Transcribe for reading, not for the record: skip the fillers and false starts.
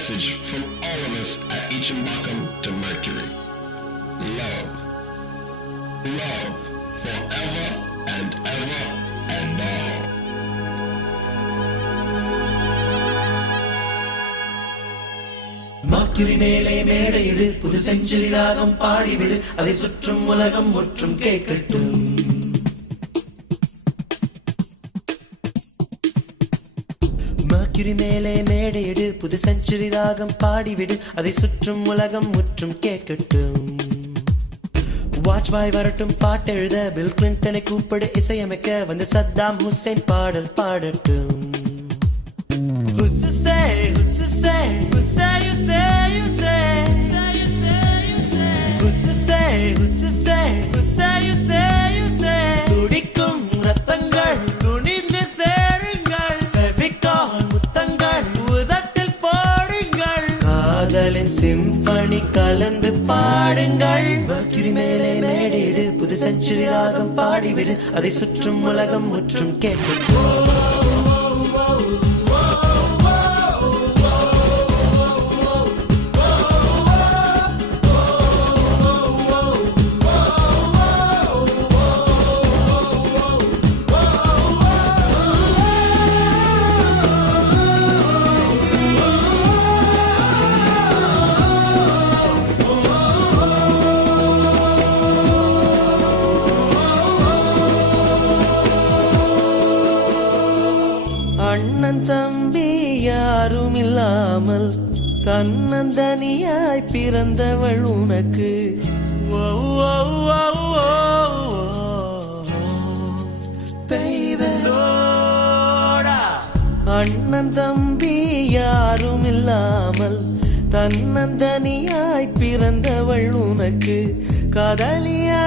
message from all of us at Ichimbakum to Mercury. Love. Love forever and ever and all. Mercury மேலே மேடையிடு புது century ராகம் பாடிவிடு அதை சுற்றும் உலகம் முற்றும் கேட்கட்டும். Mercury மேலே மேடையிடு புது செஞ்சுரி ராகம் பாடிவிடு அதை சுற்றும் உலகம் முற்றும் கேட்கட்டும். வாஜ்பாய் வரட்டும் பாட்டெழுத பில் கிளின்டனை கூப்பிடு இசையமைக்க வந்து சத்தாம் ஹுசைன் பாடல் பாடட்டும். துடிக்கும் ரத்தங்கள் துணிந்து சேருங்கள் ஃபெவிகால் முத்தங்கள் உதட்டில் போடுங்கள் காதலின் சிம்பனி கலந்து பாடுங்கள். Mercury மேலே மேடையிடு புது செஞ்சுரி ராகம் பாடிவிடு அதை சுற்றும் உலகம் முற்றும் கேட்கட்டும். அண்ணன் தம்பி யாரும் இல்லாமல் தன்னந்தனியாய் பிறந்தவள் உனக்கு. அண்ணன் தம்பி யாரும் இல்லாமல் தன்னந்தனியாய் பிறந்தவள் உனக்கு காதலியா